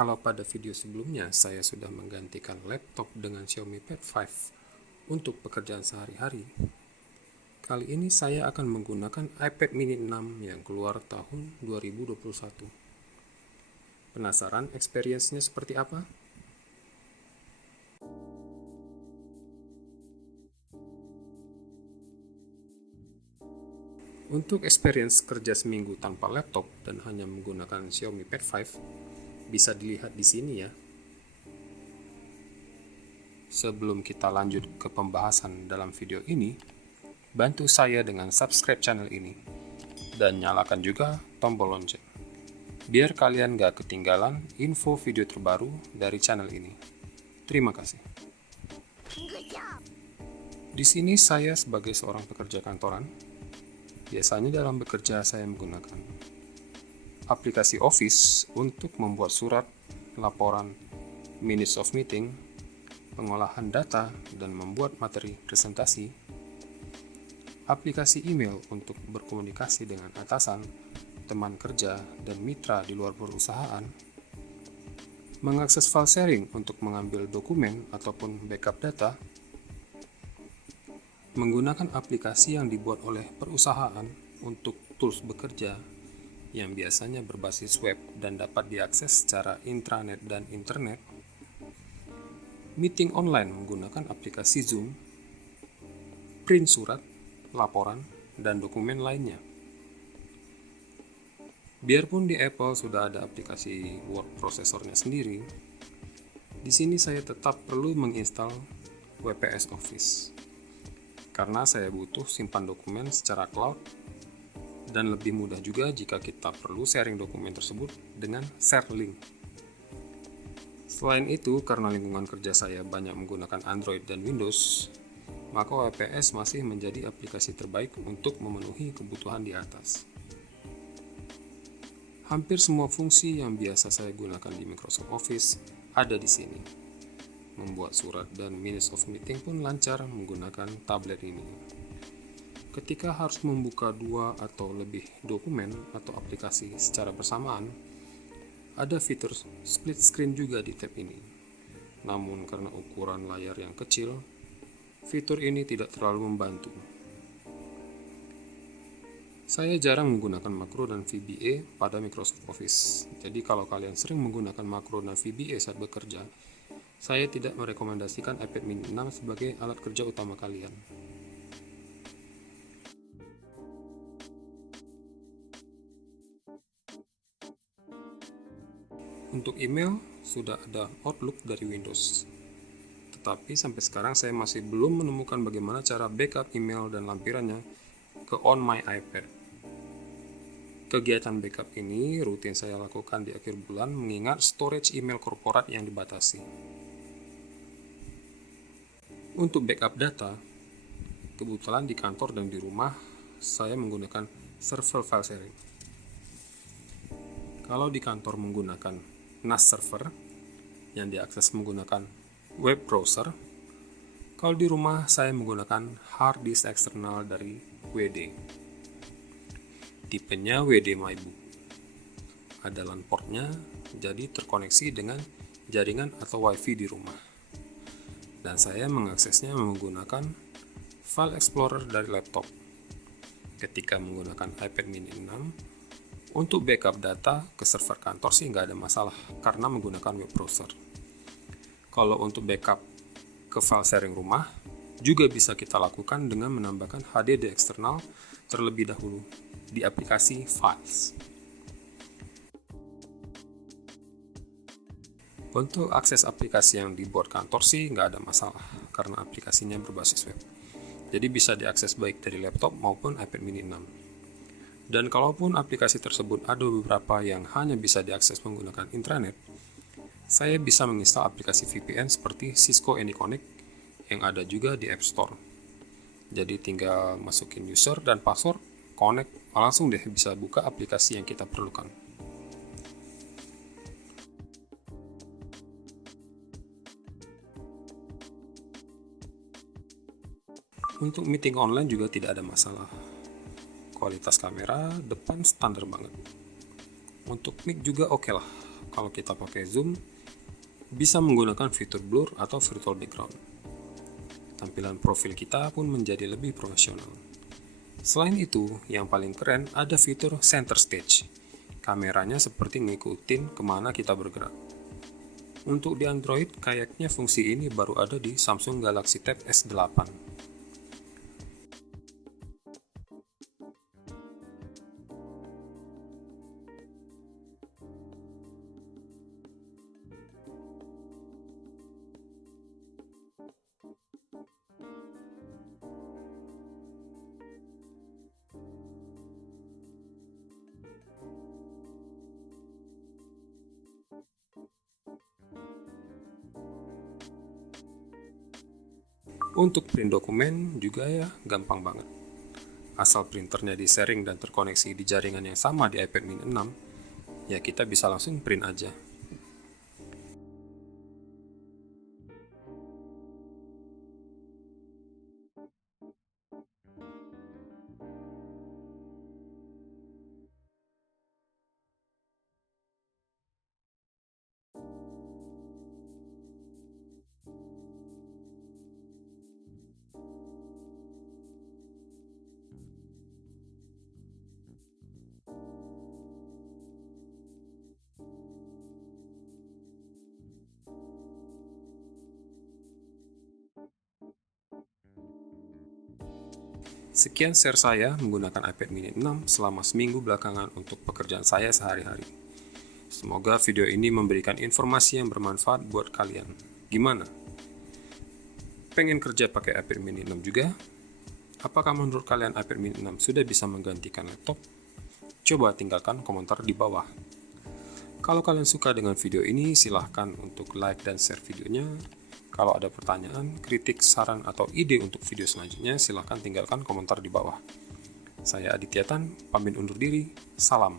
Kalau pada video sebelumnya saya sudah menggantikan laptop dengan Xiaomi Pad 5 untuk pekerjaan sehari-hari, kali ini saya akan menggunakan iPad mini 6 yang keluar tahun 2021. Penasaran experience-nya seperti apa? Untuk experience kerja seminggu tanpa laptop dan hanya menggunakan Xiaomi Pad 5, bisa dilihat di sini ya. Sebelum kita lanjut ke pembahasan dalam video ini, bantu saya dengan subscribe channel ini dan nyalakan juga tombol lonceng, biar kalian gak ketinggalan info video terbaru dari channel ini. Terima kasih. Di sini saya sebagai seorang pekerja kantoran, biasanya dalam bekerja saya menggunakan aplikasi Office untuk membuat surat, laporan, minutes of meeting, pengolahan data, dan membuat materi presentasi, aplikasi email untuk berkomunikasi dengan atasan, teman kerja, dan mitra di luar perusahaan, mengakses file sharing untuk mengambil dokumen ataupun backup data, menggunakan aplikasi yang dibuat oleh perusahaan untuk tools bekerja yang biasanya berbasis web dan dapat diakses secara intranet dan internet, meeting online menggunakan aplikasi Zoom, print surat, laporan, dan dokumen lainnya. Biarpun di Apple sudah ada aplikasi word prosesornya sendiri, di sini saya tetap perlu menginstal WPS Office karena saya butuh simpan dokumen secara cloud dan lebih mudah juga jika kita perlu sharing dokumen tersebut dengan share link. Selain itu, karena lingkungan kerja saya banyak menggunakan Android dan Windows, maka WPS masih menjadi aplikasi terbaik untuk memenuhi kebutuhan di atas. Hampir semua fungsi yang biasa saya gunakan di Microsoft Office ada di sini. Membuat surat dan minutes of meeting pun lancar menggunakan tablet ini. Ketika harus membuka dua atau lebih dokumen atau aplikasi secara bersamaan, ada fitur split screen juga di tab ini. Namun karena ukuran layar yang kecil, fitur ini tidak terlalu membantu. Saya jarang menggunakan makro dan VBA pada Microsoft Office. Jadi kalau kalian sering menggunakan makro dan VBA saat bekerja, saya tidak merekomendasikan iPad mini 6 sebagai alat kerja utama kalian. Untuk email, sudah ada Outlook dari Windows. Tetapi sampai sekarang saya masih belum menemukan bagaimana cara backup email dan lampirannya ke On My iPad. Kegiatan backup ini rutin saya lakukan di akhir bulan mengingat storage email korporat yang dibatasi. Untuk backup data, kebetulan di kantor dan di rumah, saya menggunakan server file sharing. Kalau di kantor menggunakan NAS server, yang diakses menggunakan web browser, kalau di rumah saya menggunakan hard disk eksternal dari WD. Tipenya WD MyBook. Ada LAN portnya, jadi terkoneksi dengan jaringan atau WiFi di rumah. Dan saya mengaksesnya menggunakan file explorer dari laptop. Ketika menggunakan iPad mini 6, untuk backup data ke server kantor sih nggak ada masalah karena menggunakan web browser. Kalau untuk backup ke file sharing rumah, juga bisa kita lakukan dengan menambahkan HDD eksternal terlebih dahulu di aplikasi Files. Untuk akses aplikasi yang dibuat kantor sih nggak ada masalah karena aplikasinya berbasis web. Jadi bisa diakses baik dari laptop maupun iPad mini 6. Dan kalaupun aplikasi tersebut ada beberapa yang hanya bisa diakses menggunakan intranet, saya bisa menginstal aplikasi VPN seperti Cisco AnyConnect yang ada juga di App Store. Jadi tinggal masukin user dan password, connect, langsung deh bisa buka aplikasi yang kita perlukan. Untuk meeting online juga tidak ada masalah. Kualitas kamera depan standar banget. Untuk mic juga oke lah, kalau kita pakai zoom, bisa menggunakan fitur blur atau virtual background. Tampilan profil kita pun menjadi lebih profesional. Selain itu, yang paling keren ada fitur center stage. Kameranya seperti ngikutin kemana kita bergerak. Untuk di Android, kayaknya fungsi ini baru ada di Samsung Galaxy Tab S8. Untuk print dokumen juga ya gampang banget. Asal printernya di-sharing dan terkoneksi di jaringan yang sama di iPad mini 6, ya kita bisa langsung print aja. Sekian share saya menggunakan iPad mini 6 selama seminggu belakangan untuk pekerjaan saya sehari-hari. Semoga video ini memberikan informasi yang bermanfaat buat kalian. Gimana? Pengen kerja pakai iPad mini 6 juga? Apakah menurut kalian iPad mini 6 sudah bisa menggantikan laptop? Coba tinggalkan komentar di bawah. Kalau kalian suka dengan video ini, silahkan untuk like dan share videonya. Kalau ada pertanyaan, kritik, saran, atau ide untuk video selanjutnya, silahkan tinggalkan komentar di bawah. Saya Aditya Tan, pamit undur diri. Salam.